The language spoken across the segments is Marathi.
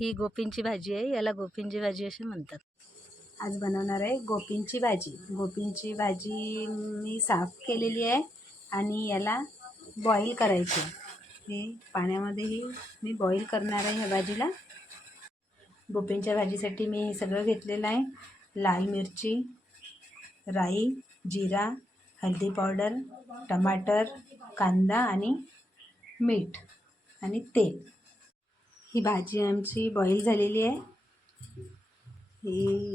ही गोपींची भाजी आहे याला गोपींची भाजी असे म्हणतात. आज बनवणार आहे गोपींची भाजी. गोपींची भाजी मी साफ केलेली आहे आणि याला बॉईल करायची आहे. हे पाण्यामध्येही मी बॉईल करणार आहे ह्या भाजीला. गोपींच्या भाजीसाठी मी हे सगळं घेतलेलं आहे. लाल मिरची राई जिरा हळदी पावडर टमाटर कांदा आणि मीठ आणि तेल. ही भाजी आमची बॉईल झालेली आहे. ही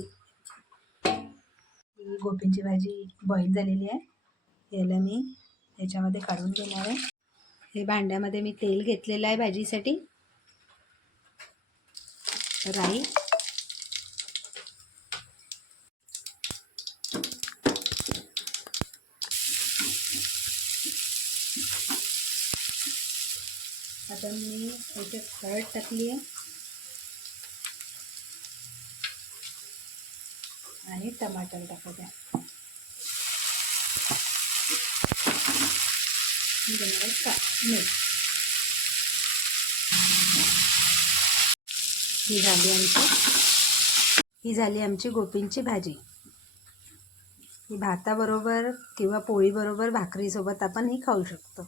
ही भाजी बॉईल झालेली आहे. याला मी याच्यामध्ये काढून घेणार आहे. हे भांड्यामध्ये मी तेल घेतलेलं आहे भाजीसाठी. राई. आता मी याच्यात हळद टाकली आहे. आणि टमाटर टाकत. आहे का मीठ ही झाली आमची ही झाली आमची गोपींची भाजी. ही भाताबरोबर किंवा पोळीबरोबर भाकरीसोबत आपण ही खाऊ शकतो.